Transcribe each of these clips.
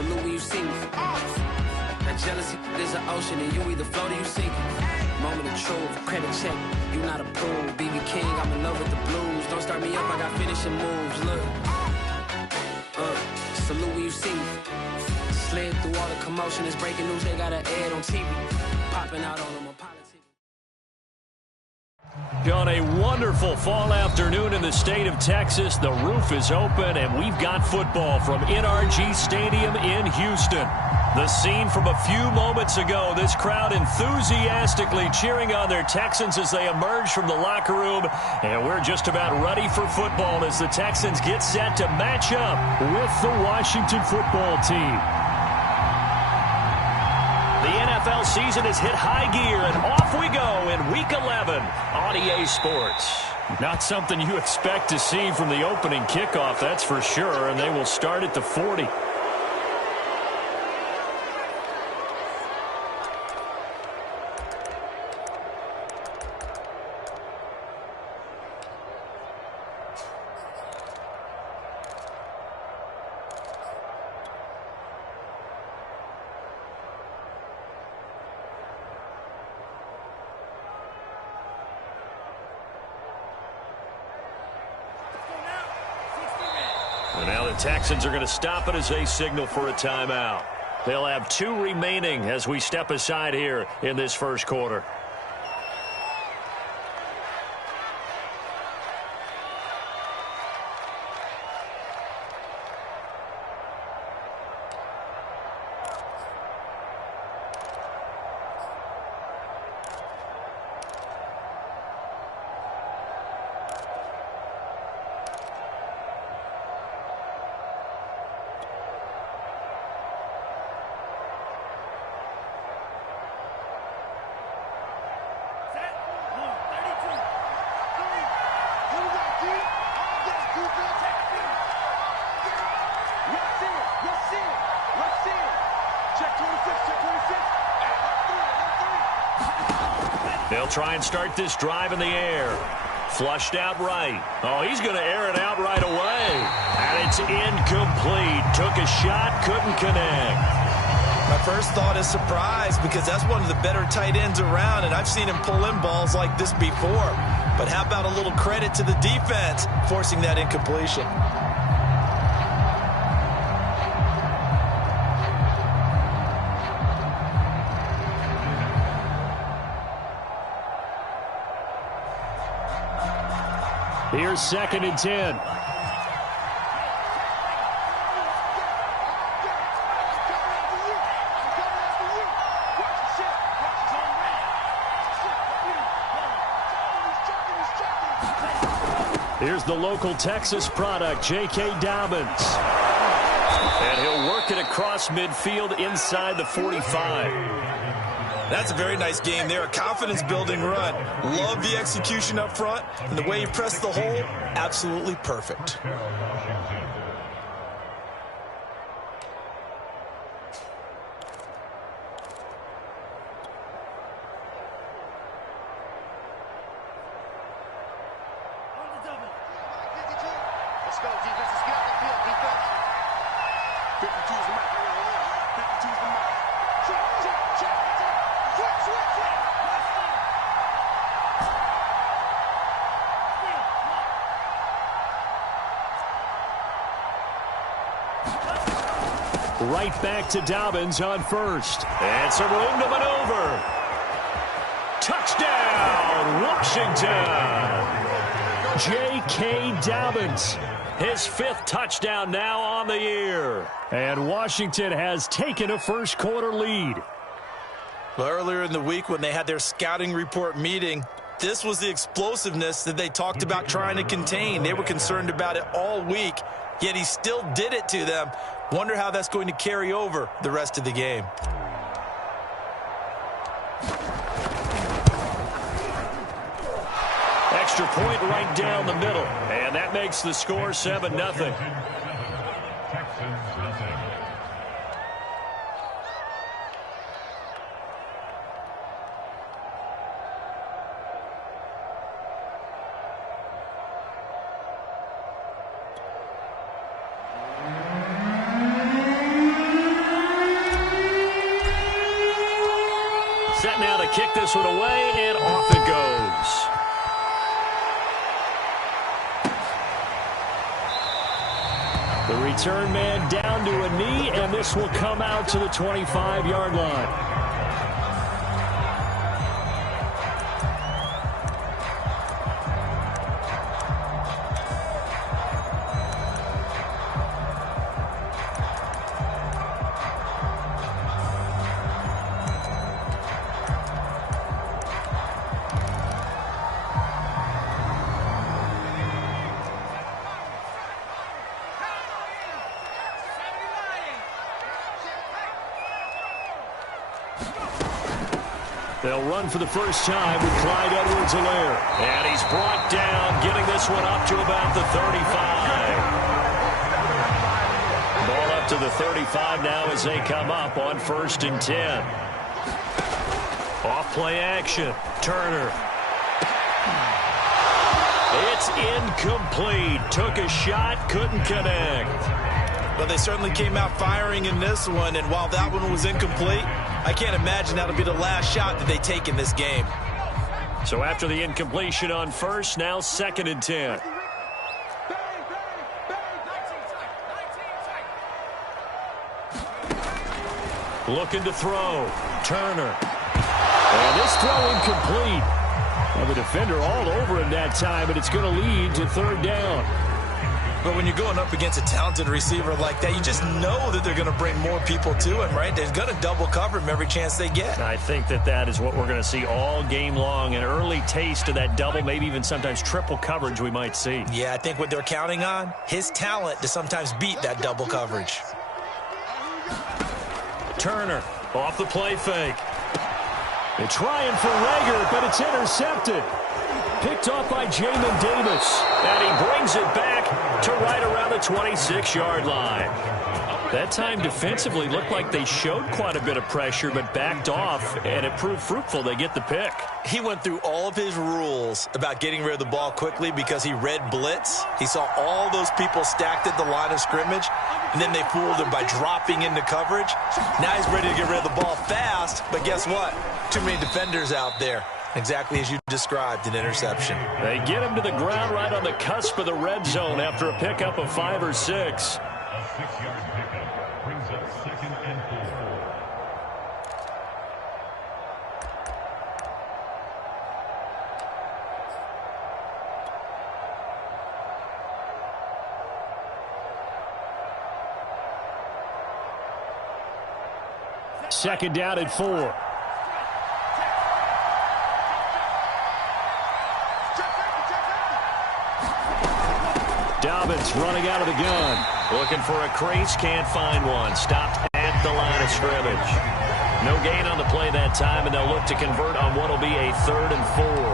Salute when you see me. That jealousy is an ocean, and you either float or you sink. Moment of truth, credit check, you not approved. BB King, I'm in love with the blues. Don't start me up, I got finishing moves. Look, salute when you see me. Slid through all the commotion, it's breaking news. They got an ad on TV, popping out on them on politics. On a wonderful fall afternoon in the state of Texas, the roof is open, and we've got football from NRG Stadium in Houston. The scene from a few moments ago, this crowd enthusiastically cheering on their Texans as they emerge from the locker room, and we're just about ready for football as the Texans get set to match up with the Washington football team. The NFL season has hit high gear, and off we go in Week 11 on EA Sports. Not something you expect to see from the opening kickoff, that's for sure, and they will start at the 40. And now the Texans are going to stop it as they signal for a timeout. They'll have 2 remaining as we step aside here in this first quarter. They'll try and start this drive in the air. Flushed out right. Oh, he's going to air it out right away. And it's incomplete. Took a shot, couldn't connect. My first thought is surprise because that's one of the better tight ends around, and I've seen him pull in balls like this before. But how about a little credit to the defense forcing that incompletion? Here's 2nd and 10. Here's the local Texas product, J.K. Dobbins. And he'll work it across midfield inside the 45. That's a very nice game there, a confidence-building run. Love the execution up front, and the way he pressed the hole, absolutely perfect. Let's go, defense. Let's get out the field, defense. 52 is the mark. 52 is the mark. Check. Switch. Right back to Dobbins on first. And some room to maneuver. Touchdown, Washington. J.K. Dobbins. His 5th touchdown now on the year. And Washington has taken a first quarter lead. Well, earlier in the week when they had their scouting report meeting, this was the explosiveness that they talked about trying to contain. They were concerned about it all week, yet he still did it to them. Wonder how that's going to carry over the rest of the game. Extra point right down the middle. And that makes the score 7-0. Set now to kick this one away, and off it goes. The return man down to a knee, and this will come out to the 25-yard line. They'll run for the first time with Clyde Edwards-Helaire. And he's brought down, getting this one up to about the 35. Ball up to the 35 now as they come up on 1st and 10. Off play action. Turner. It's incomplete. Took a shot, couldn't connect. But they certainly came out firing in this one, and while that one was incomplete, I can't imagine that'll be the last shot that they take in this game. So after the incompletion on 1st, now 2nd and 10. Looking to throw. Turner. And this throw incomplete. Well, the defender all over him that time, but it's going to lead to 3rd down. But when you're going up against a talented receiver like that, you just know that they're going to bring more people to him, right? They're going to double cover him every chance they get. I think that is what we're going to see all game long. An early taste of that double, maybe even sometimes triple coverage we might see. Yeah, I think what they're counting on, his talent to sometimes beat that double coverage. Turner off the play fake. They're trying for Rager, but it's intercepted. Picked off by Jamin Davis. And he brings it back to right around the 26-yard line. That time defensively looked like they showed quite a bit of pressure, but backed off, and it proved fruitful. They get the pick. He went through all of his rules about getting rid of the ball quickly because he read blitz. He saw all those people stacked at the line of scrimmage, and then they fooled him by dropping into coverage. Now he's ready to get rid of the ball fast, but guess what? Too many defenders out there. Exactly as you described, an interception. They get him to the ground right on the cusp of the red zone after a pickup of 5 or 6. A 6-yard pickup brings up 2nd and 4. Second down at 4. Dobbins running out of the gun. Looking for a crease, can't find one. Stopped at the line of scrimmage. No gain on the play that time, and they'll look to convert on what will be a 3rd and 4.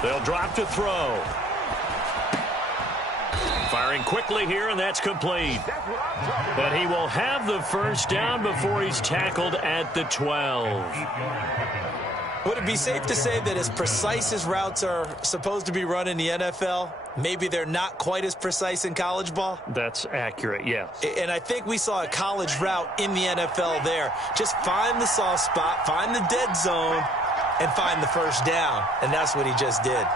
They'll drop to throw. Firing quickly here, and that's complete. But he will have the first down before he's tackled at the 12. Would it be safe to say that as precise as routes are supposed to be run in the NFL, maybe they're not quite as precise in college ball? That's accurate, yeah. And I think we saw a college route in the NFL there. Just find the soft spot, find the dead zone, and find the first down. And that's what he just did.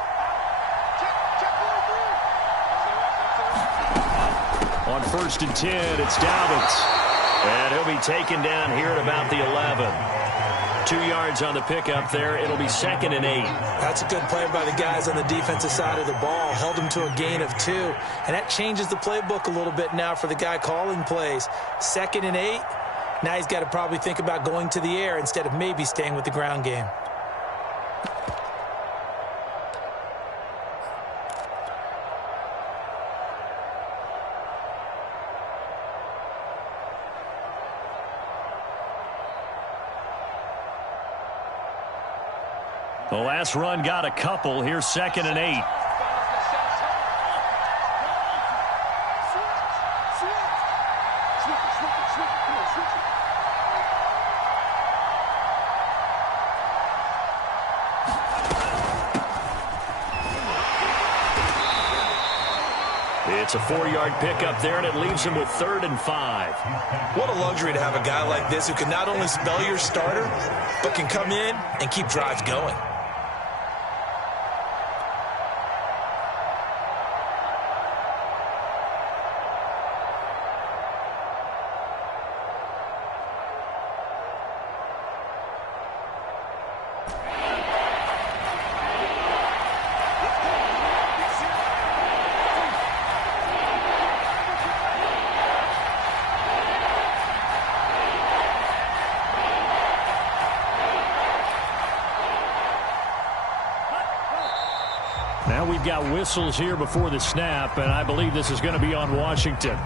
On 1st and 10, it's Dobbins. And he'll be taken down here at about the 11. 2 yards on the pickup there. It'll be 2nd and 8. That's a good play by the guys on the defensive side of the ball. Held him to a gain of 2. And that changes the playbook a little bit now for the guy calling plays. 2nd and 8. Now he's got to probably think about going to the air instead of maybe staying with the ground game. The last run got a couple. Here's 2nd and 8. It's a 4-yard pickup there, and it leaves him with 3rd and 5. What a luxury to have a guy like this who can not only spell your starter, but can come in and keep drives going. Now we've got whistles here before the snap, and I believe this is going to be on Washington.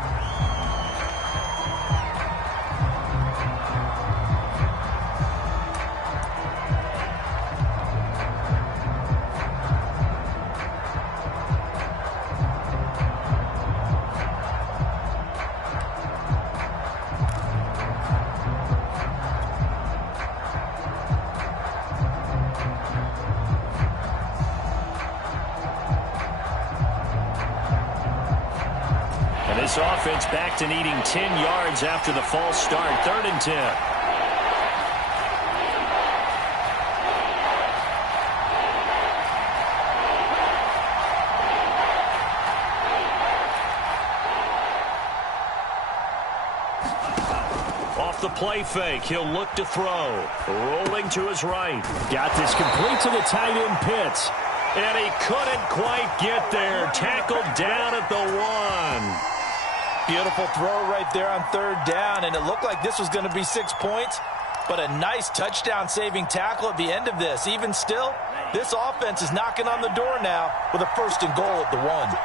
This offense back to needing 10 yards after the false start. 3rd and 10. Off the play fake, he'll look to throw. Rolling to his right. Got this complete to the tight end Pitts. And he couldn't quite get there. Tackled down at the 1. Beautiful throw right there on 3rd down, and it looked like this was going to be 6 points, but a nice touchdown-saving tackle at the end of this. Even still, this offense is knocking on the door now with a 1st and goal at the 1.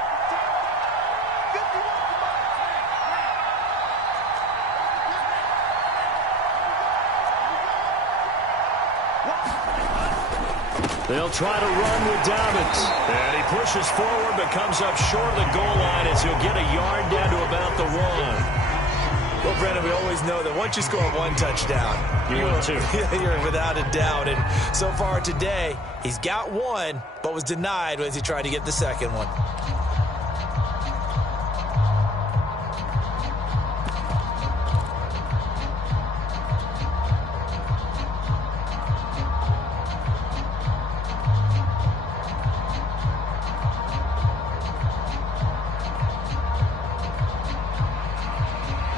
They'll try to run with Dobbins. And he pushes forward but comes up short of the goal line as he'll get a yard down to about the 1. Well, Brandon, we always know that once you score 1 touchdown, you're without a doubt. And so far today, he's got 1, but was denied as he tried to get the 2nd one.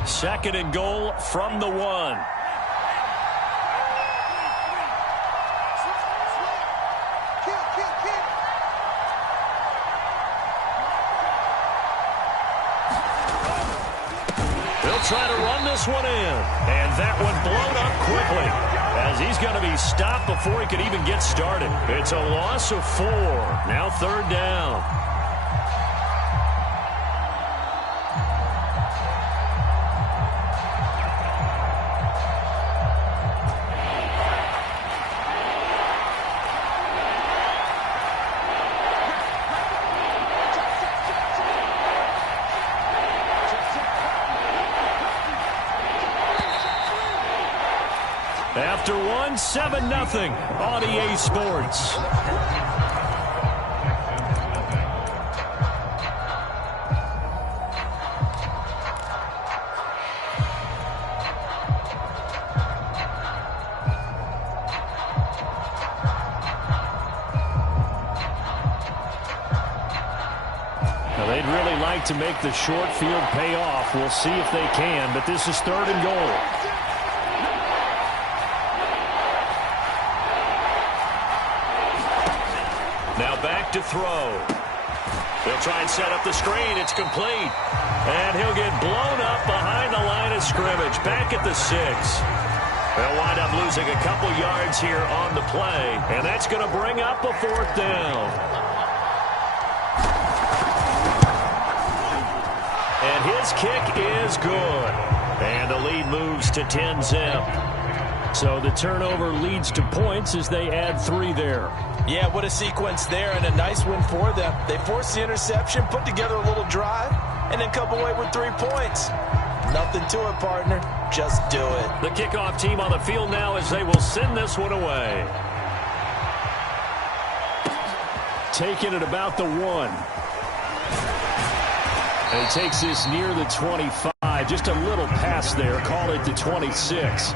Second and goal from the 1. They'll try to run this one in. And that one blown up quickly as he's going to be stopped before he can even get started. It's a loss of 4. Now 3rd down. After 1, 7-0 on EA Sports. Now they'd really like to make the short field pay off. We'll see if they can, but this is 3rd and goal. Now back to throw. He'll try and set up the screen. It's complete. And he'll get blown up behind the line of scrimmage. Back at the 6. They'll wind up losing a couple yards here on the play. And that's going to bring up a 4th down. And his kick is good. And the lead moves to 10-zip. So the turnover leads to points as they add 3 there. Yeah, what a sequence there, and a nice win for them. They forced the interception, put together a little drive, and then come away with 3 points. Nothing to it, partner. Just do it. The kickoff team on the field now as they will send this one away. Taking it about the 1. And he takes this near the 25. Just a little pass there. Call it the 26.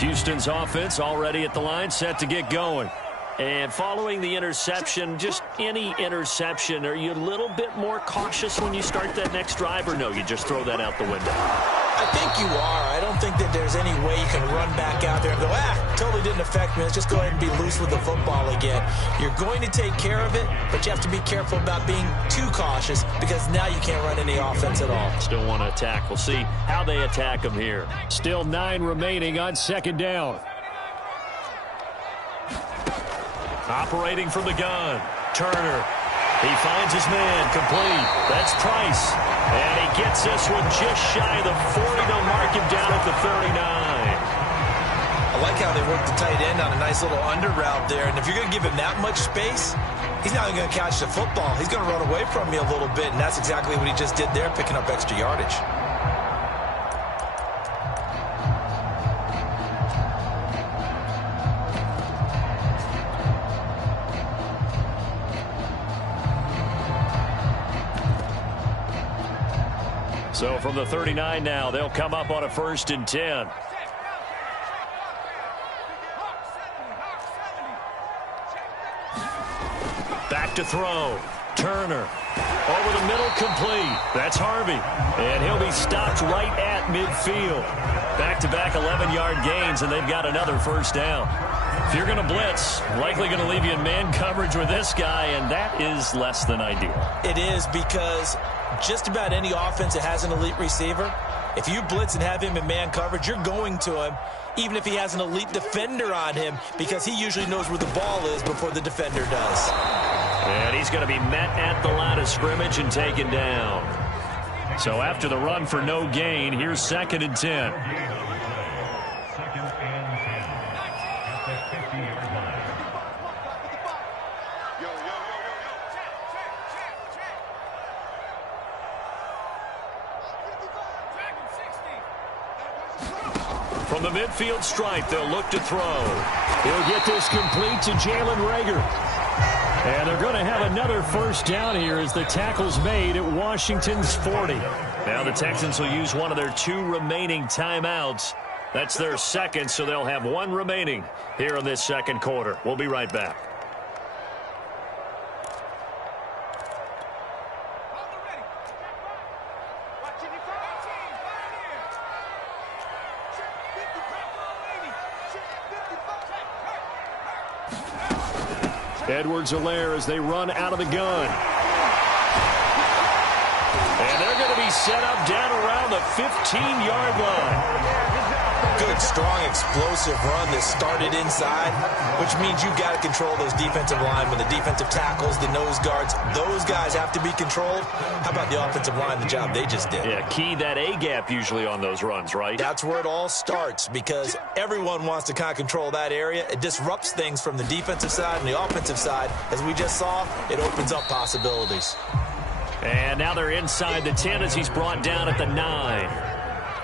Houston's offense already at the line, set to get going. And following the interception, just any interception, are you a little bit more cautious when you start that next drive, or no, you just throw that out the window? I think you are. I don't think that there's any way you can run back out there and go, totally didn't affect me. Let's just go ahead and be loose with the football again. You're going to take care of it, but you have to be careful about being too cautious because now you can't run any offense at all. Still want to attack. We'll see how they attack them here. Still 9 remaining on 2nd down. Operating from the gun. Turner. He finds his man. Complete. That's Price. And he gets this one just shy of the 40. They'll mark him down at the 39. I like how they work the tight end on a nice little under route there. And if you're going to give him that much space, he's not even going to catch the football. He's going to run away from you a little bit. And that's exactly what he just did there, picking up extra yardage. So from the 39 now, they'll come up on a 1st and 10. Back to throw. Turner. Over the middle, complete. That's Harvey. And he'll be stopped right at midfield. Back-to-back 11-yard gains, and they've got another 1st down. If you're going to blitz, likely going to leave you in man coverage with this guy, and that is less than ideal. It is, because just about any offense that has an elite receiver, if you blitz and have him in man coverage, you're going to him, even if he has an elite defender on him, because he usually knows where the ball is before the defender does. And he's going to be met at the line of scrimmage and taken down. So after the run for no gain, here's 2nd and 10. From the midfield stripe, they'll look to throw. He'll get this complete to Jalen Reagor. And they're going to have another 1st down here as the tackle's made at Washington's 40. Now the Texans will use one of their 2 remaining timeouts. That's their 2nd, so they'll have 1 remaining here in this 2nd quarter. We'll be right back. Edwards-Helaire as they run out of the gun. And they're going to be set up down around the 15-yard line. Good, strong, explosive run that started inside, which means you've got to control those defensive linemen, the defensive tackles, the nose guards. Those guys have to be controlled. How about the offensive line, the job they just did? Yeah, key that A-gap usually on those runs, right? That's where it all starts, because everyone wants to kind of control that area. It disrupts things from the defensive side and the offensive side. As we just saw, it opens up possibilities. And now they're inside the 10 as he's brought down at the 9.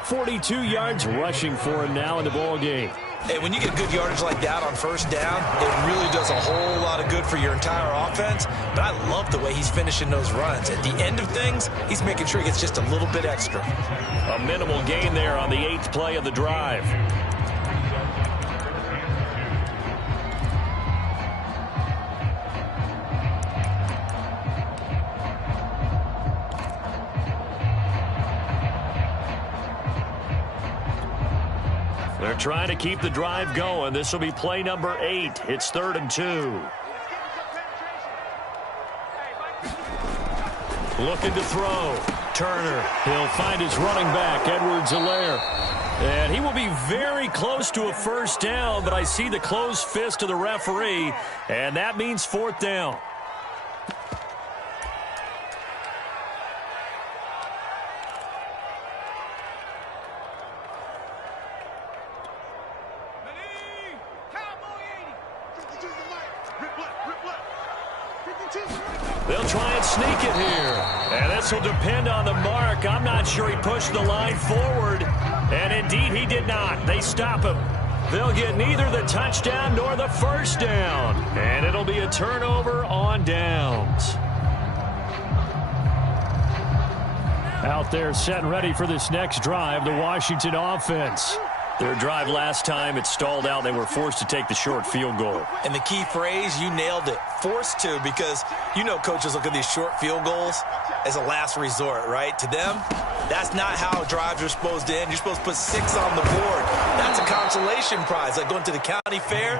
42 yards rushing for him now in the ball game. Hey, when you get good yardage like that on 1st down, it really does a whole lot of good for your entire offense. But I love the way he's finishing those runs. At the end of things, he's making sure he gets just a little bit extra. A minimal gain there on the 8th play of the drive. They're trying to keep the drive going. This will be play number 8. It's 3rd and 2. Looking to throw. Turner. He'll find his running back, Edwards-Helaire. And he will be very close to a 1st down, but I see the closed fist of the referee, and that means 4th down. They'll try and sneak it here. And this will depend on the mark. I'm not sure he pushed the line forward. And indeed, he did not. They stop him. They'll get neither the touchdown nor the first down. And it'll be a turnover on downs. Out there set and ready for this next drive, the Washington offense. Their drive last time, it stalled out. They were forced to take the short field goal. And the key phrase, you nailed it, forced to, because you know coaches look at these short field goals as a last resort, right? To them, that's not how drives are supposed to end. You're supposed to put 6 on the board. That's a consolation prize, like going to the county fair.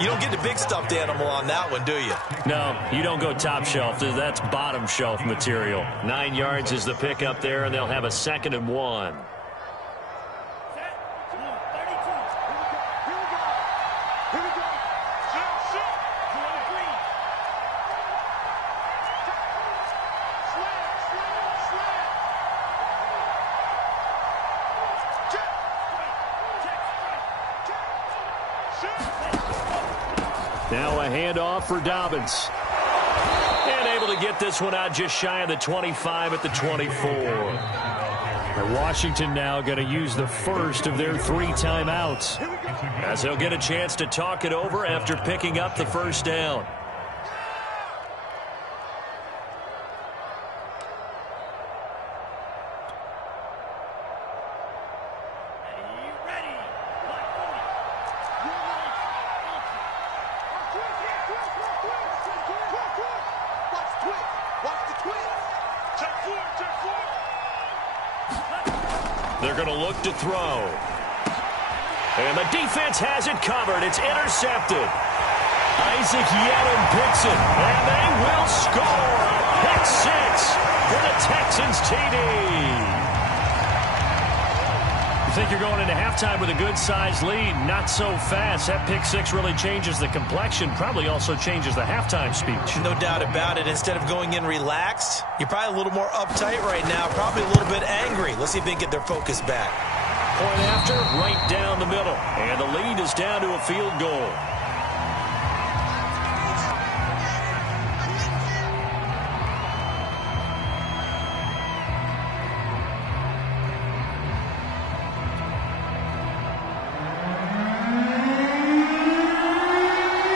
You don't get the big stuffed animal on that one, do you? No, you don't go top shelf. That's bottom shelf material. 9 yards is the pick up there, and they'll have a 2nd and 1. Now a handoff for Dobbins. And able to get this one out just shy of the 25 at the 24. And Washington now going to use the first of their 3 timeouts, as they'll get a chance to talk it over after picking up the first down. They're going to look to throw. And the defense has it covered. It's intercepted. Isaac Yedem picks it. And they will score. Pick 6 for the Texans TD. You think you're going into halftime with a good-sized lead. Not so fast. That pick 6 really changes the complexion. Probably also changes the halftime speech. No doubt about it. Instead of going in relaxed, you're probably a little more uptight right now. Probably a little bit angry. Let's see if they can get their focus back. Point after, right down the middle. And the lead is down to a field goal.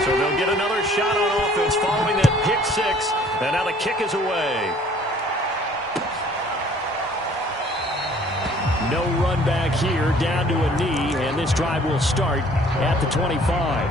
So they'll get another shot on offense following that pick 6. And now the kick is away. No run back here, down to a knee, and this drive will start at the 25.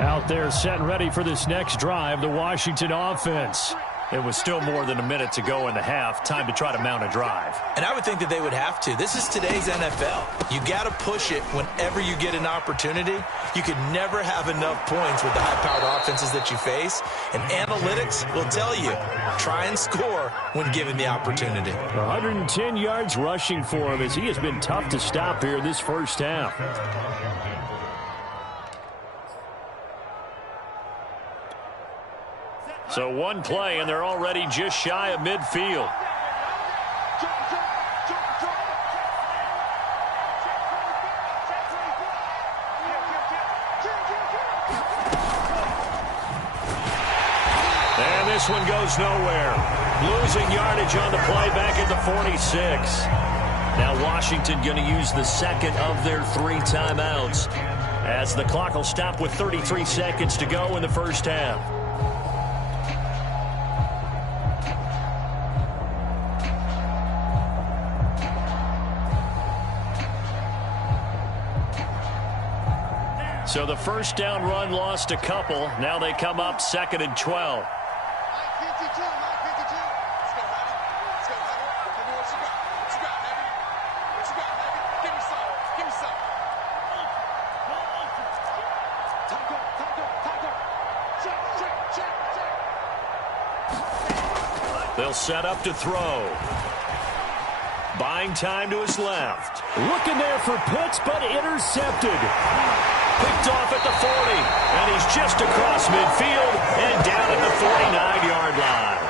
Out there set and ready for this next drive, the Washington offense. It was still more than a minute to go in the half. Time to try to mount a drive. And I would think that they would have to. This is today's NFL. You got to push it whenever you get an opportunity. You could never have enough points with the high-powered offenses that you face. And analytics will tell you, try and score when given the opportunity. 110 yards rushing for him, as he has been tough to stop here this first half. So one play, and they're already just shy of midfield. And this one goes nowhere. Losing yardage on the play back at the 46. Now Washington going to use the 2nd of their 3 timeouts, as the clock will stop with 33 seconds to go in the first half. So the first down run lost a couple. Now they come up 2nd and 12. They'll set up to throw. Buying time to his left. Looking there for Pitts, but intercepted. Picked off at the 40, and he's just across midfield and down at the 49-yard line.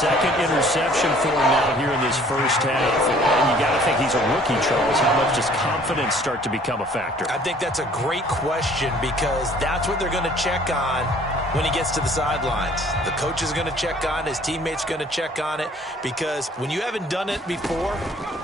second interception for him now here in this first half. And you got to think he's a rookie, Charles. How much does confidence start to become a factor? I think that's a great question because that's what they're going to check on when he gets to the sidelines. The coach is going to check on it. His teammates are going to check on it because when you haven't done it before,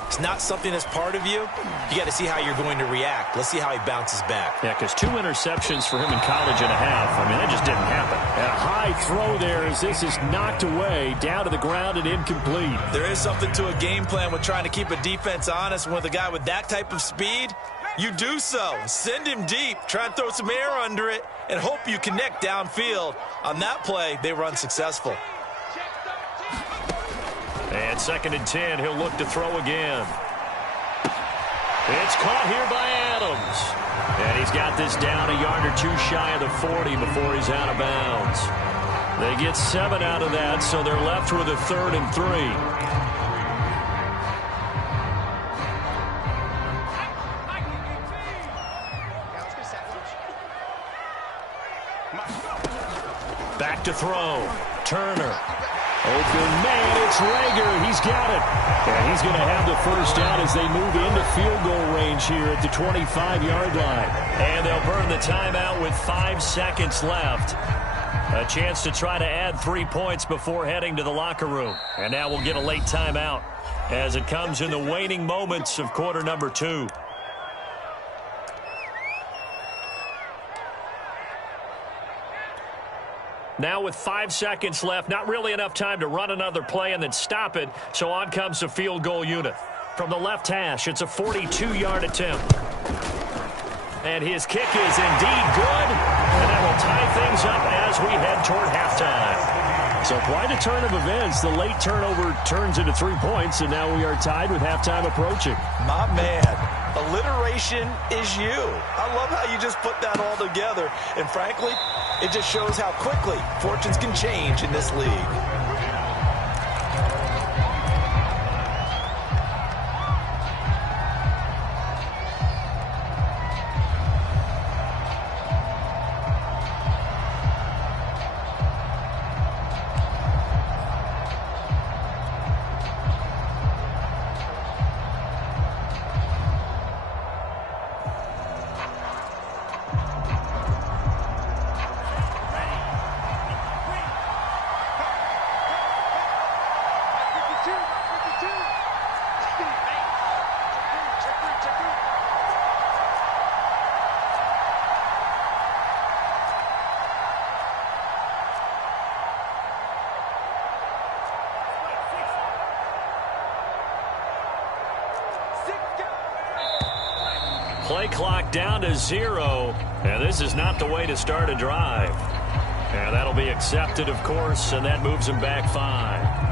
it's not something that's part of you. You got to see how you're going to react. Let's see how he bounces back. Yeah, because 2 interceptions for him in college and a half. I mean, that just didn't happen. And a high throw there as this is knocked away, down to the ground and incomplete. There is something to a game plan with trying to keep a defense honest. With a guy with that type of speed, you do so. Send him deep. Try and throw some air under it and hope you connect downfield. On that play, they were unsuccessful. And 2nd and 10, he'll look to throw again. It's caught here by Adams. And he's got this down a yard or 2 shy of the 40 before he's out of bounds. They get 7 out of that, so they're left with a 3rd and 3. Back to throw. Turner. Open man, it's Rager. He's got it. And he's going to have the first down as they move into field goal range here at the 25-yard line. And they'll burn the timeout with 5 seconds left. A chance to try to add 3 points before heading to the locker room. And now we'll get a late timeout as it comes in the waning moments of quarter number 2. Now with 5 seconds left, not really enough time to run another play and then stop it, so on comes the field goal unit. From the left hash, it's a 42-yard attempt. And his kick is indeed good, and that will tie things up as we head toward halftime. So quite a turn of events. The late turnover turns into 3 points, and now we are tied with halftime approaching. My man, alliteration is you. I love how you just put that all together. And frankly, it just shows how quickly fortunes can change in this league. Play clock down to 0, and this is not the way to start a drive. And that'll be accepted, of course, and that moves him back 5.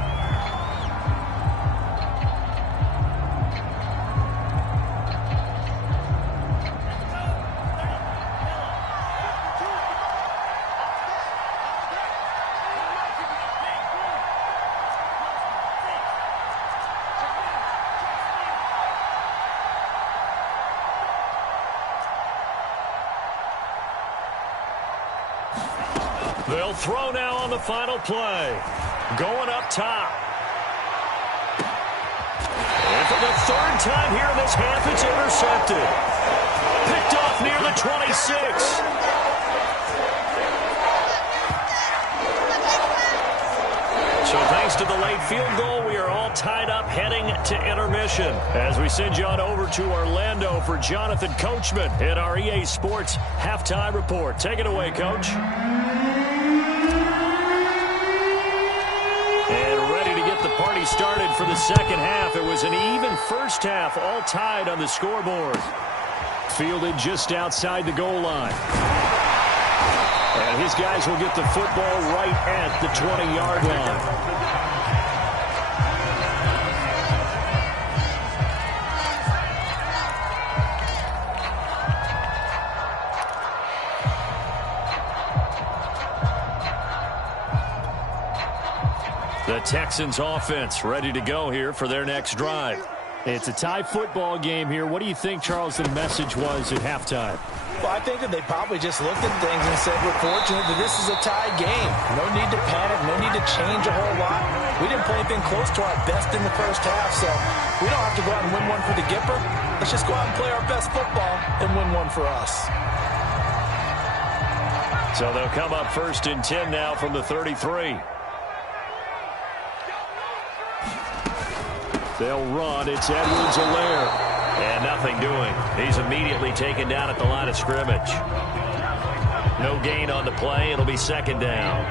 They'll throw now on the final play. Going up top. And for the 3rd time here in this half, it's intercepted. Picked off near the 26. So thanks to the late field goal, we are all tied up heading to intermission as we send you on over to Orlando for Jonathan Coachman in our EA Sports Halftime Report. Take it away, Coach. Party started for the second half. It was an even first half, all tied on the scoreboard. Fielded just outside the goal line. And his guys will get the football right at the 20-yard line. The Texans offense ready to go here for their next drive. It's a tie football game here. What do you think, Charles, the message was at halftime? Well, I think that they probably just looked at things and said, we're fortunate that this is a tie game. No need to panic, no need to change a whole lot. We didn't play anything close to our best in the first half, so we don't have to go out and win one for the Gipper. Let's just go out and play our best football and win one for us. So they'll come up 1st and 10 now from the 33. They'll run. It's Edwards-Helaire. And nothing doing. He's immediately taken down at the line of scrimmage. No gain on the play. It'll be 2nd down.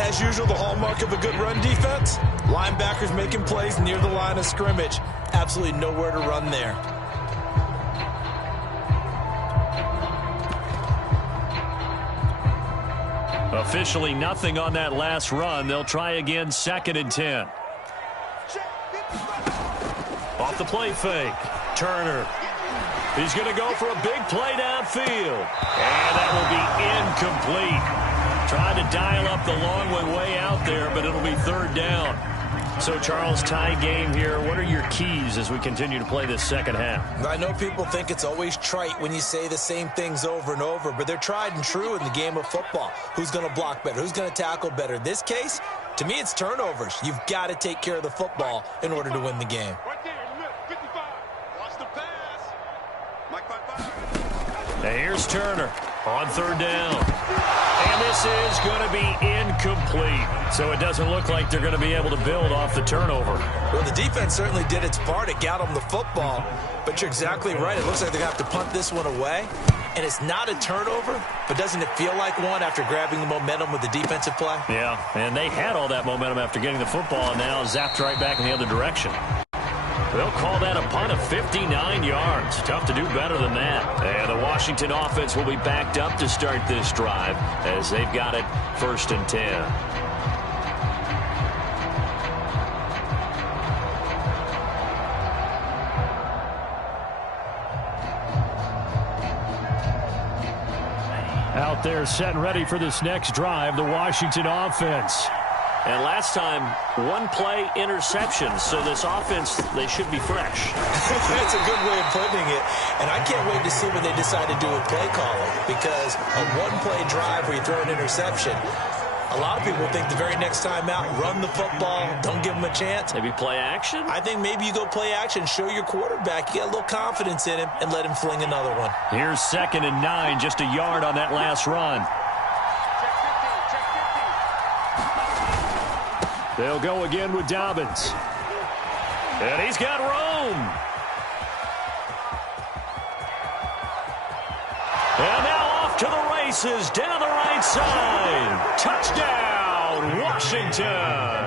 As usual, the hallmark of a good run defense, linebackers making plays near the line of scrimmage. Absolutely nowhere to run there. Officially nothing on that last run. They'll try again 2nd and 10. Off the play fake. Turner. He's going to go for a big play downfield. And that will be incomplete. Trying to dial up the long way out there, but it'll be 3rd down. So, Charles, tie game here. What are your keys as we continue to play this second half? I know people think it's always trite when you say the same things over and over, but they're tried and true in the game of football. Who's going to block better? Who's going to tackle better? In this case, to me, it's turnovers. You've got to take care of the football in order to win the game. Right there in the middle, 55. Watch the pass. Mike 55. Now here's Turner on 3rd down. And this is going to be incomplete. So it doesn't look like they're going to be able to build off the turnover. Well, the defense certainly did its part. It got them the football. But you're exactly right. It looks like they're going to have to punt this one away. And it's not a turnover, but doesn't it feel like one after grabbing the momentum with the defensive play? Yeah, and they had all that momentum after getting the football, and now zapped right back in the other direction. They'll call that a punt of 59 yards. Tough to do better than that. And the Washington offense will be backed up to start this drive as they've got it 1st and 10. Out there set and ready for this next drive, the Washington offense. And last time, 1-play interception. So this offense, they should be fresh. That's a good way of putting it. And I can't wait to see what they decide to do with play calling. Because a 1-play drive where you throw an interception, a lot of people think the very next time out, run the football, don't give them a chance. Maybe play action? I think maybe you go play action, show your quarterback you got a little confidence in him, and let him fling another one. Here's 2nd and 9, just a yard on that last run. They'll go again with Dobbins. And he's got room. And now off to the races down the right side. Touchdown, Washington.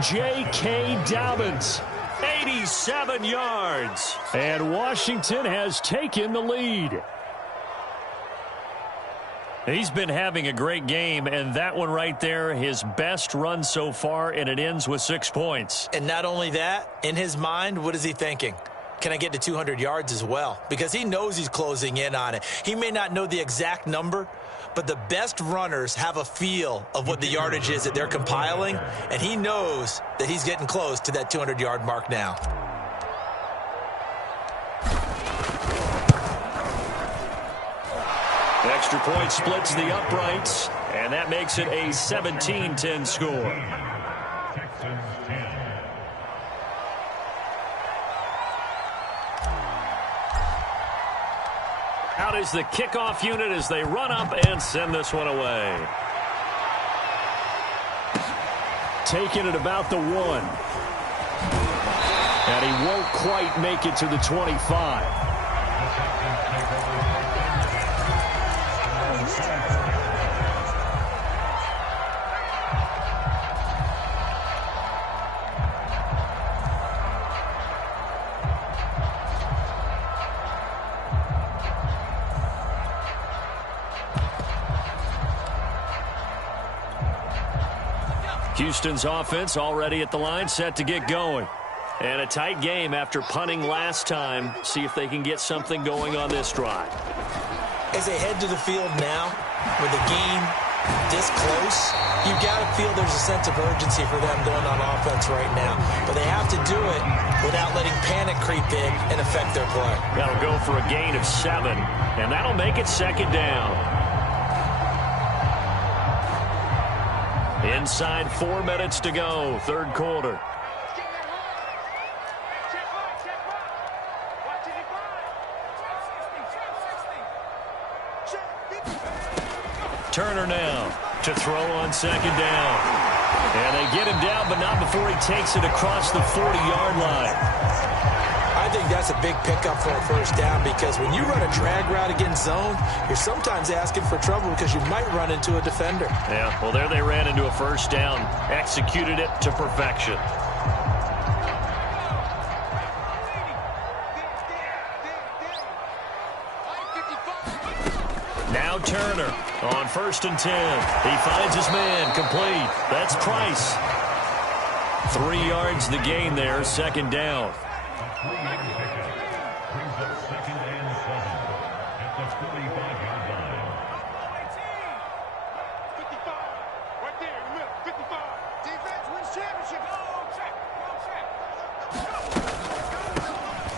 J.K. Dobbins, 87 yards. And Washington has taken the lead. He's been having a great game, and that one right there, his best run so far, and it ends with 6 points. And not only that, in his mind, what is he thinking? Can I get to 200 yards as well? Because he knows he's closing in on it. He may not know the exact number, but the best runners have a feel of what the yardage is that they're compiling, and he knows that he's getting close to that 200-yard mark now. Extra point splits the uprights, and that makes it a 17-10 score. Out is the kickoff unit as they run up and send this one away. Taking it about the 1. And he won't quite make it to the 25. Houston's offense already at the line, set to get going. And a tight game after punting last time. See if they can get something going on this drive. As they head to the field now, with the game this close, you've got to feel there's a sense of urgency for them going on offense right now. But they have to do it without letting panic creep in and affect their play. That'll go for a gain of 7, and that'll make it 2nd down. Inside 4 minutes to go, third quarter. Turner now to throw on second down. And they get him down, but not before he takes it across the 40-yard line. I think that's a big pickup for a first down, because when you run a drag route against zone, you're sometimes asking for trouble because you might run into a defender. Yeah, well, there they ran into a first down, executed it to perfection. Now Turner on 1st and 10. He finds his man, complete. That's Price. 3 yards the gain there, second down.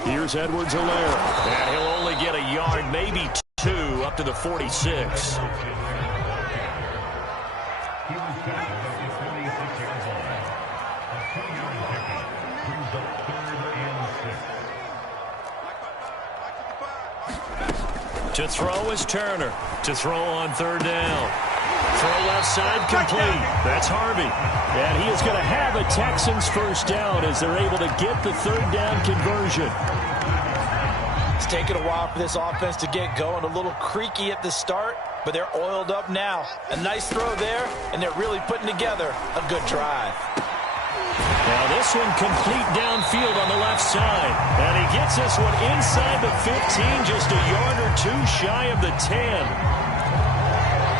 Here's Edwards-Helaire, and he'll only get a yard, maybe 2, up to the 46. To throw is Turner. To throw on 3rd down. Throw left side complete. That's Harvey. And he is going to have a Texans first down as they're able to get the 3rd down conversion. It's taken a while for this offense to get going. A little creaky at the start, but they're oiled up now. A nice throw there, and they're really putting together a good drive. Now this one complete downfield on the left side. And he gets this one inside the 15, just a yard or 2 shy of the 10.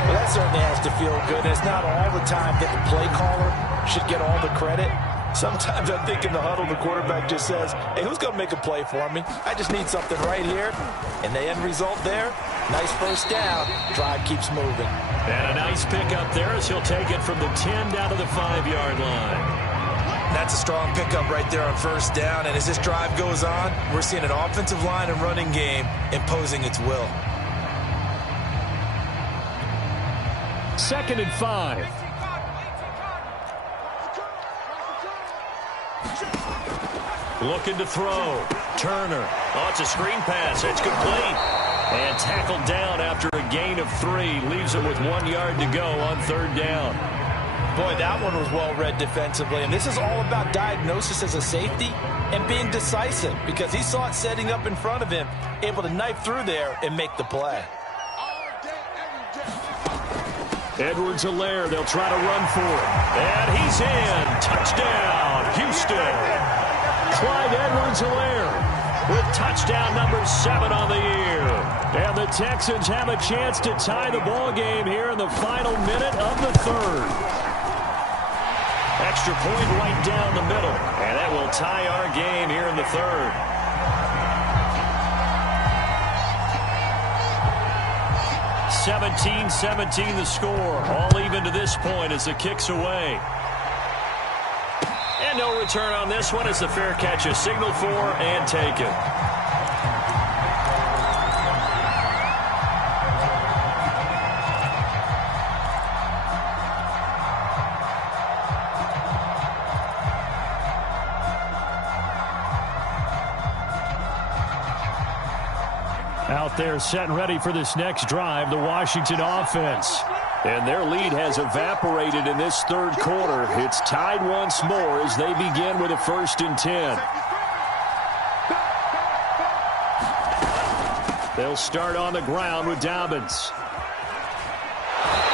Well, that certainly has to feel good. And it's not all the time that the play caller should get all the credit. Sometimes I think in the huddle, the quarterback just says, hey, who's going to make a play for me? I just need something right here. And the end result there, nice first down. Drive keeps moving. And a nice pickup there as he'll take it from the 10 down to the 5-yard line. That's a strong pickup right there on first down. And as this drive goes on, we're seeing an offensive line and running game imposing its will. 2nd and 5. Looking to throw. Turner. Oh, it's a screen pass. It's complete. And tackled down after a gain of 3. Leaves him with 1 yard to go on 3rd down. Boy, that one was well read defensively. And this is all about diagnosis as a safety and being decisive, because he saw it setting up in front of him, able to knife through there and make the play. Edwards-Helaire, they'll try to run for it. And he's in. Touchdown, Houston. Clyde Edwards-Helaire with touchdown number 7 on the year. And the Texans have a chance to tie the ball game here in the final minute of the 3rd. Extra point right down the middle. And that will tie our game here in the 3rd. (17-17) the score. All even to this point as the kick's away. And no return on this one as the fair catch is signaled for and taken. Out there set and ready for this next drive, the Washington offense. And their lead has evaporated in this 3rd quarter. It's tied once more as they begin with a 1st and 10. They'll start on the ground with Dobbins.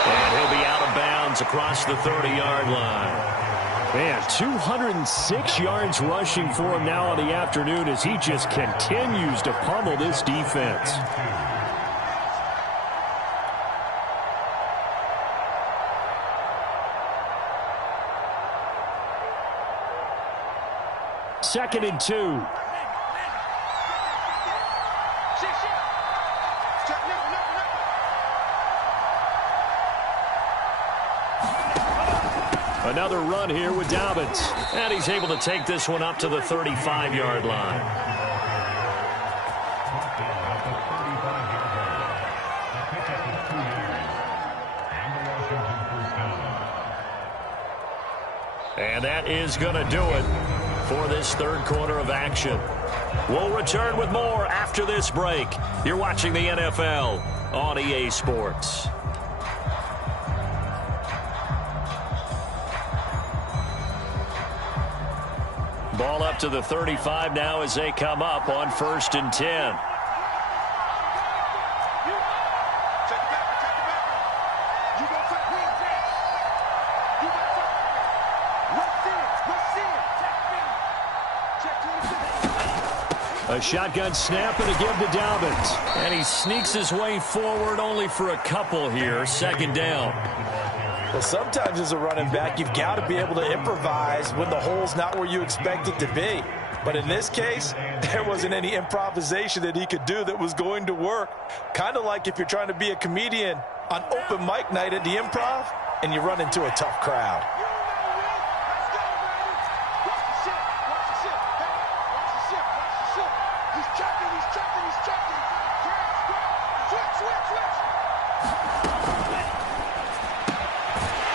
And he'll be out of bounds across the 30-yard line. Man, 206 yards rushing for him now on the afternoon as he just continues to pummel this defense. Second and 2. Another run here with Dobbins. And he's able to take this one up to the 35-yard line. And that is going to do it for this third quarter of action. We'll return with more after this break. You're watching the NFL on EA Sports. Ball up to the 35 now as they come up on 1st and 10. A shotgun snap and a give to Dobbins. And he sneaks his way forward only for a couple here. 2nd down. Well, sometimes as a running back, you've got to be able to improvise when the hole's not where you expect it to be. But in this case, there wasn't any improvisation that he could do that was going to work. Kind of like if you're trying to be a comedian on open mic night at the Improv and you run into a tough crowd.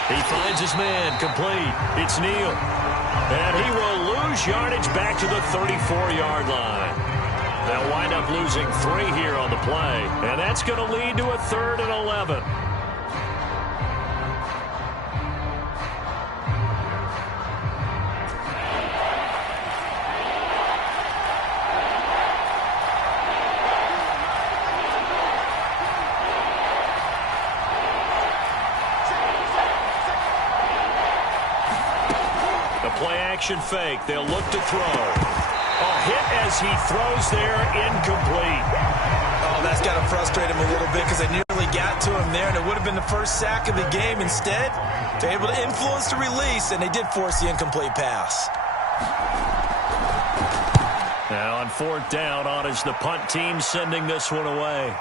He finds his man, complete. It's Neal. And he will lose yardage back to the 34-yard line. They'll wind up losing 3 here on the play. And that's going to lead to a 3rd and 11. Play-action fake. They'll look to throw. A hit as he throws there, incomplete. Oh, that's got to frustrate him a little bit because they nearly got to him there, and it would have been the first sack of the game. Instead, they're able to influence the release, and they did force the incomplete pass. Now on 4th down, on is the punt team sending this one away.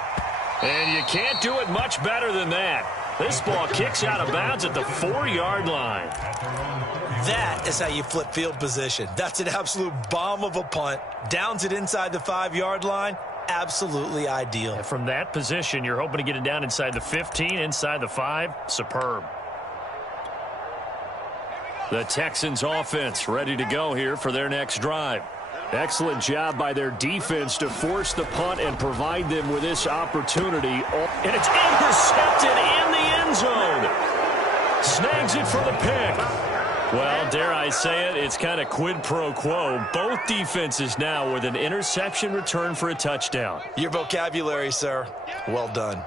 And you can't do it much better than that. This ball kicks out of bounds at the 4-yard line. That is how you flip field position. That's an absolute bomb of a punt. Downs it inside the 5-yard line. Absolutely ideal. And from that position, you're hoping to get it down inside the 15, inside the 5. Superb. The Texans offense ready to go here for their next drive. Excellent job by their defense to force the punt and provide them with this opportunity. And it's intercepted in the end zone. Snags it for the pick. Well, dare I say it, it's kind of quid pro quo. Both defenses now with an interception return for a touchdown. Your vocabulary, sir. Well done.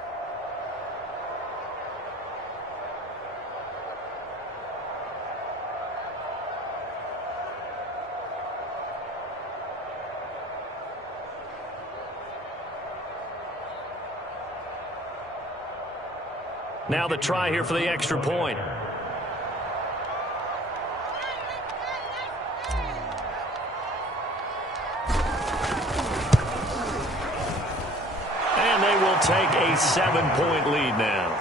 Now the try here for the extra point. And they will take a 7-point lead now.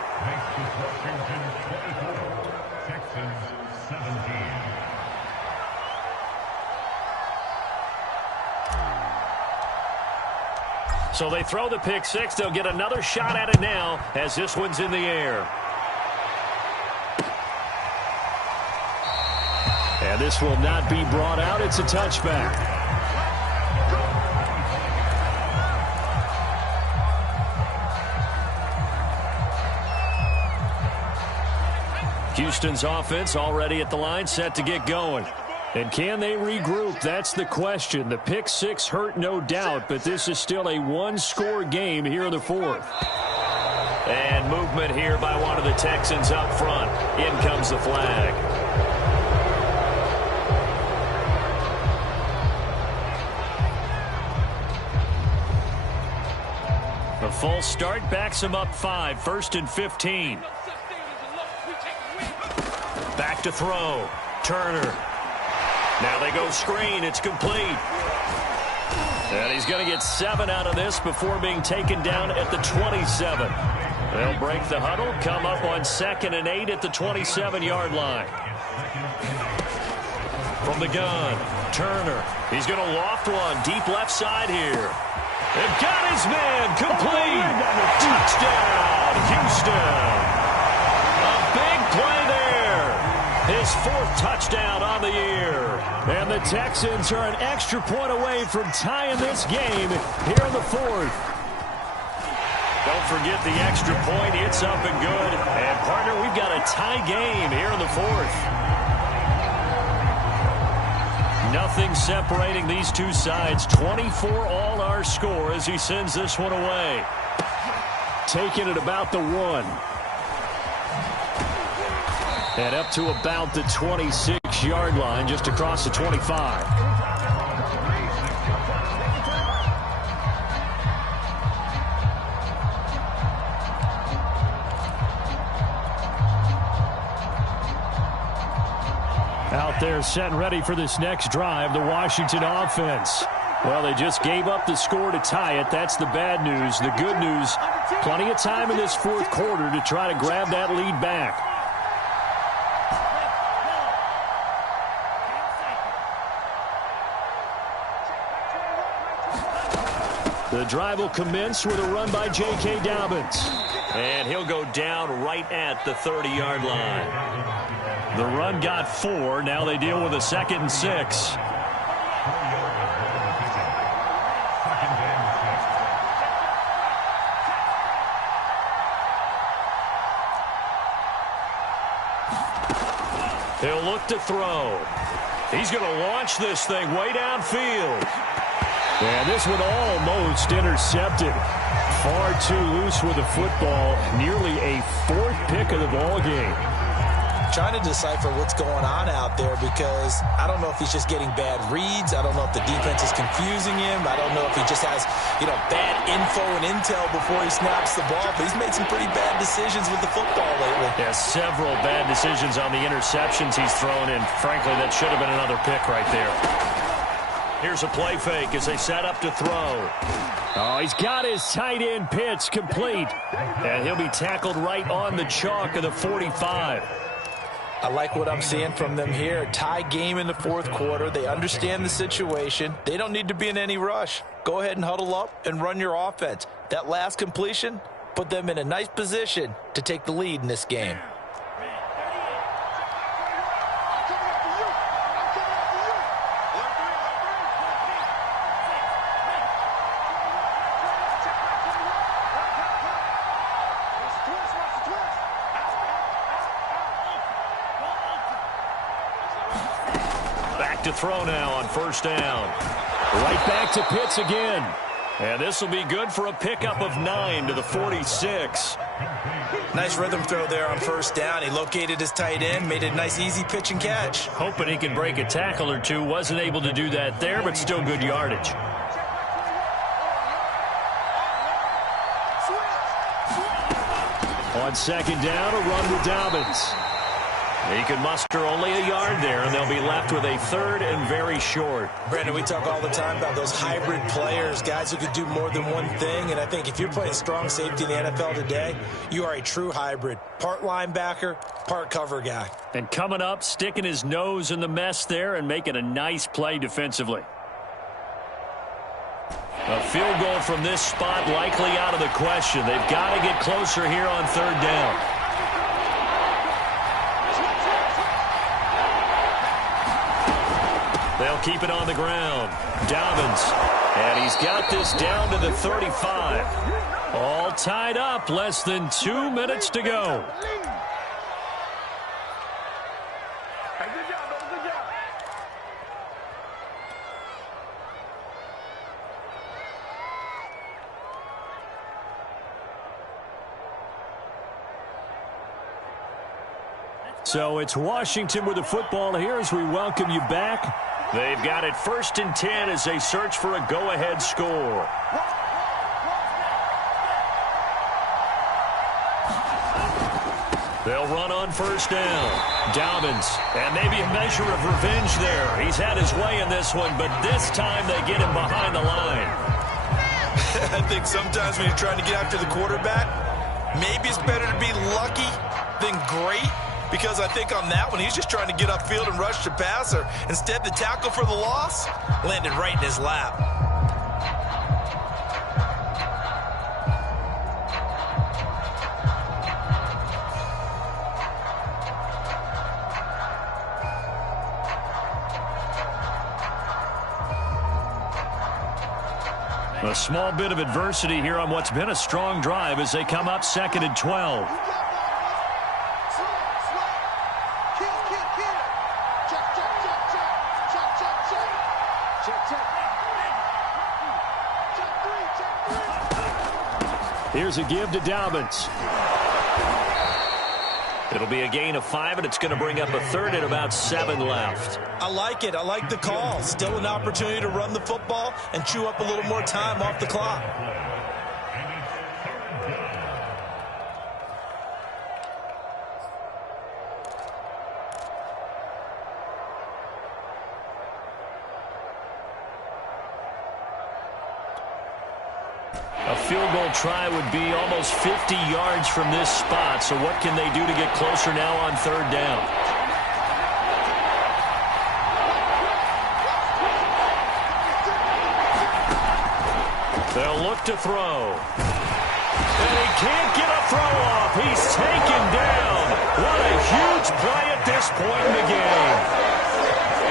So they throw the pick six. They'll get another shot at it now as this one's in the air. And this will not be brought out. It's a touchback. Houston's offense already at the line, set to get going. And can they regroup? That's the question. The pick six hurt, no doubt, but this is still a one-score game here in the fourth. And movement here by one of the Texans up front. In comes the flag. The false start backs him up 5, 1st and 15. Back to throw. Turner. Now they go screen. It's complete. And he's going to get 7 out of this before being taken down at the 27. They'll break the huddle, come up on 2nd and 8 at the 27-yard line. From the gun, Turner. He's going to loft one deep left side here. And got his man complete. Touchdown, Houston. A big play there. His 4th touchdown on the year. And the Texans are an extra point away from tying this game here in the 4th. Don't forget the extra point. It's up and good. And, partner, we've got a tie game here in the 4th. Nothing separating these two sides. 24 all our score as he sends this one away. Taking it about the 1. And up to about the 26-yard line, just across the 25. Out there set and ready for this next drive, the Washington offense. Well, they just gave up the score to tie it. That's the bad news. The good news, plenty of time in this 4th quarter to try to grab that lead back. The drive will commence with a run by J.K. Dobbins. And he'll go down right at the 30-yard line. The run got 4. Now they deal with a 2nd and 6. He'll look to throw. He's going to launch this thing way downfield. And this one almost intercepted. Far too loose with the football. Nearly a 4th pick of the ball game. Trying to decipher what's going on out there because I don't know if he's just getting bad reads. I don't know if the defense is confusing him. I don't know if he just has, bad info and intel before he snaps the ball. But he's made some pretty bad decisions with the football lately. Yeah, several bad decisions on the interceptions he's thrown. And frankly, that should have been another pick right there. Here's a play fake as they set up to throw. Oh, he's got his tight end pitch complete. And he'll be tackled right on the chalk of the 45. I like what I'm seeing from them here. Tie game in the 4th quarter. They understand the situation. They don't need to be in any rush. Go ahead and huddle up and run your offense. That last completion put them in a nice position to take the lead in this game. To throw now on 1st down. Right back to Pitts again. And this will be good for a pickup of 9 to the 46. Nice rhythm throw there on 1st down. He located his tight end, made a nice easy pitch and catch. Hoping he can break a tackle or two. Wasn't able to do that there, but still good yardage. On 2nd down, a run with Dobbins. He can muster only a yard there, and they'll be left with a 3rd and very short. Brandon, we talk all the time about those hybrid players, guys who could do more than one thing, and I think if you're playing strong safety in the NFL today, you are a true hybrid. Part linebacker, part cover guy. And coming up, sticking his nose in the mess there and making a nice play defensively. A field goal from this spot likely out of the question. They've got to get closer here on 3rd down. They'll keep it on the ground. Dobbins. And he's got this down to the 35. All tied up. Less than 2 minutes to go. So it's Washington with the football here as we welcome you back. They've got it 1st and 10 as they search for a go-ahead score. They'll run on 1st down. Dobbins, and maybe a measure of revenge there. He's had his way in this one, but this time they get him behind the line. I think sometimes when you're trying to get after the quarterback, maybe it's better to be lucky than great. Because I think on that one, he's just trying to get upfield and rush the passer. Instead, the tackle for the loss landed right in his lap. A small bit of adversity here on what's been a strong drive as they come up 2nd and 12. Here's a give to Dobbins. It'll be a gain of 5, and it's going to bring up a 3rd and about 7 left. I like it. I like the call. Still an opportunity to run the football and chew up a little more time off the clock. A field goal try would be almost 50 yards from this spot. So what can they do to get closer now on 3rd down? They'll look to throw. And he can't get a throw off. He's taken down. What a huge play at this point in the game.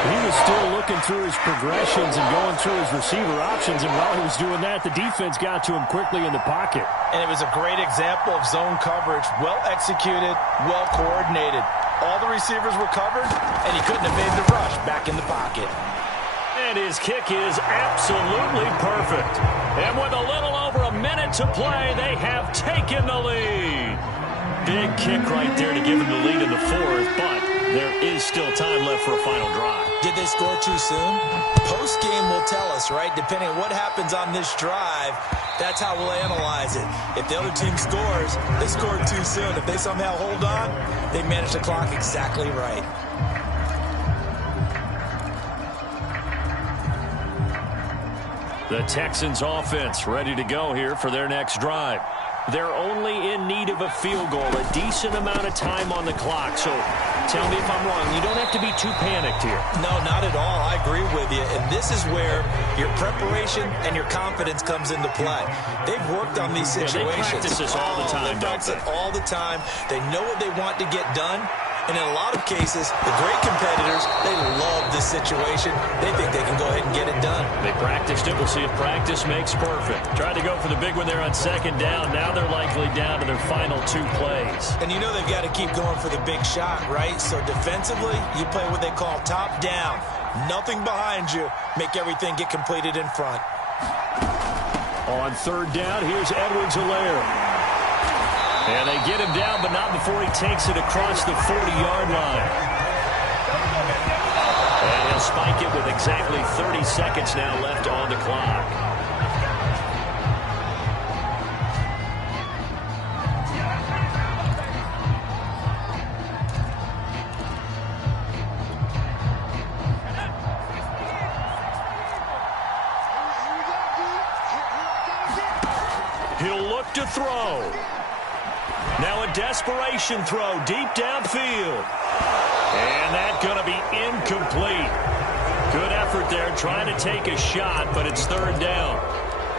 He was still looking through his progressions and going through his receiver options, and while he was doing that, the defense got to him quickly in the pocket. And it was a great example of zone coverage. Well executed, well coordinated. All the receivers were covered, and he couldn't have made the rush back in the pocket. And his kick is absolutely perfect. And with a little over a minute to play, they have taken the lead. Big kick right there to give him the lead in the 4th, but there is still time left for a final drive. Did they score too soon? Post-game will tell us, right? Depending on what happens on this drive, that's how we'll analyze it. If the other team scores, they scored too soon. If they somehow hold on, they managed the clock exactly right. The Texans offense ready to go here for their next drive. They're only in need of a field goal, a decent amount of time on the clock. So tell me if I'm wrong. You don't have to be too panicked here. No, not at all. I agree with you. And this is where your preparation and your confidence comes into play. They've worked on these situations. They practice this all the time. They practice it all the time. They know what they want to get done. And in a lot of cases, the great competitors, they love this situation. They think they can go ahead and get it done. They practiced it. We'll see if practice makes perfect. Tried to go for the big one there on 2nd down. Now they're likely down to their final 2 plays. And you know they've got to keep going for the big shot, right? So defensively, you play what they call top down. Nothing behind you. Make everything get completed in front. On 3rd down, here's Edwards-Helaire. And they get him down, but not before he takes it across the 40-yard line. And he'll spike it with exactly 30 seconds now left on the clock. He'll look to throw. Now a desperation throw deep downfield. And that's going to be incomplete. Good effort there trying to take a shot, but it's 3rd down.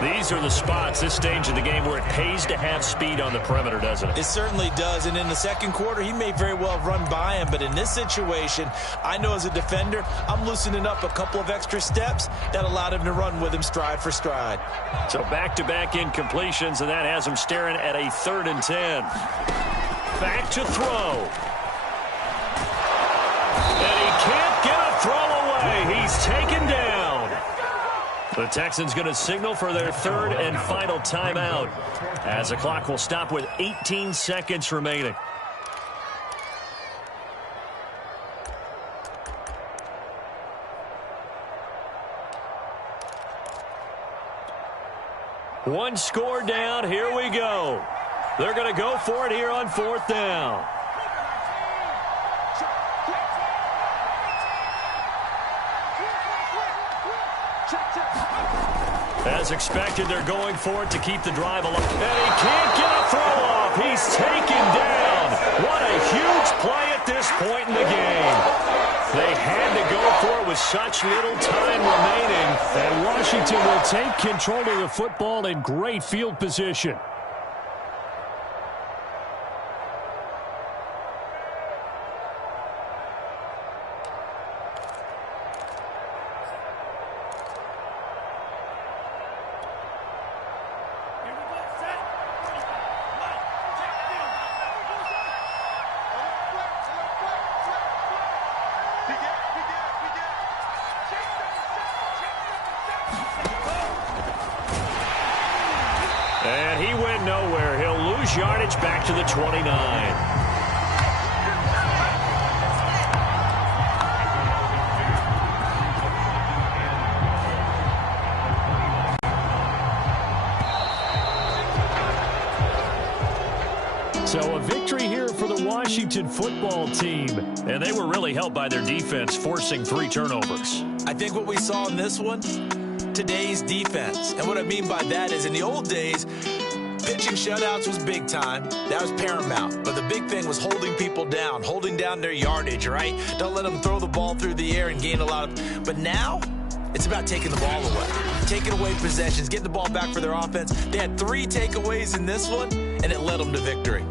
These are the spots, this stage of the game, where it pays to have speed on the perimeter, doesn't it? It certainly does. And in the 2nd quarter, he may very well run by him. But in this situation, I know as a defender, I'm loosening up a couple of extra steps that allowed him to run with him stride for stride. So back-to-back incompletions, and that has him staring at a 3rd and 10. Back to throw. And he can't get a throw away. He's taken down. The Texans going to signal for their 3rd and final timeout as the clock will stop with 18 seconds remaining. One score down. Here we go. They're going to go for it here on 4th down. As expected, they're going for it to keep the drive alive. And he can't get a throw off. He's taken down. What a huge play at this point in the game. They had to go for it with such little time remaining. And Washington will take control of the football in great field position. lose yardage back to the 29. So a victory here for the Washington football team. And they were really helped by their defense, forcing 3 turnovers. I think what we saw in this one, today's defense. And what I mean by that is in the old days, pitching shutouts was big time. That was paramount. But the big thing was holding people down, holding down their yardage, right? Don't let them throw the ball through the air and gain a lot of... But now, it's about taking the ball away. Taking away possessions, getting the ball back for their offense. They had 3 takeaways in this one, and it led them to victory.